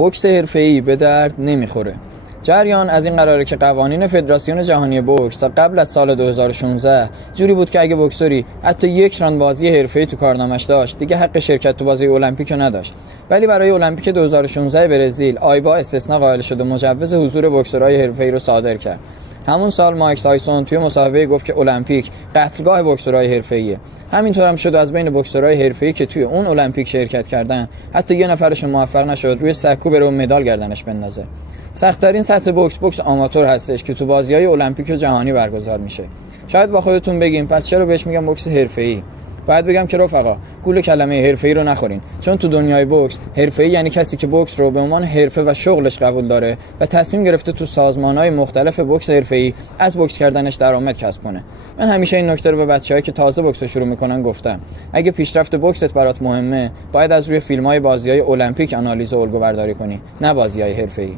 بوکس حرفه‌ای به درد نمیخوره. جریان از این قراره که قوانین فدراسیون جهانی بوکس تا قبل از سال 2016 جوری بود که اگه بوکسوری حتی یک راند بازی حرفه‌ای تو کارنامش داشت، دیگه حق شرکت تو بازی المپیک رو نداشت. ولی برای المپیک 2016 برزیل آیبا استثناء قائل شد و مجوز حضور بوکسورهای حرفه‌ای رو صادر کرد. همون سال مایک تایسون توی مصاحبه گفت که المپیک قتلگاه بوکسورهای حرفه‌ایه. همینطور هم شد از بین بوکسورهای حرفه‌ای که توی اون المپیک شرکت کردن حتی یه نفرشون موفق نشد روی سکو بره و مدال گردنش بندازه. سخت‌ترین سطح بوکس آماتور هستش که تو بازی‌های المپیک و جهانی برگزار میشه. شاید با خودتون بگیم پس چرا بهش میگم بوکس حرفه‌ای؟ باید بگم که رفقا گول کلمه حرفه‌ای رو نخورین، چون تو دنیای بوکس حرفه‌ای یعنی کسی که بوکس رو به عنوان حرفه و شغلش قبول داره و تصمیم گرفته تو سازمان‌های مختلف بوکس حرفه‌ای از بوکس کردنش درآمد کسب کنه. من همیشه این نکته رو به بچه‌هایی که تازه بوکس رو شروع می‌کنن گفتم، اگه پیشرفت بوکست برات مهمه، باید از روی فیلم‌های بازی‌های المپیک آنالیز و الگو برداری کنی، نه بازی‌های حرفه‌ای.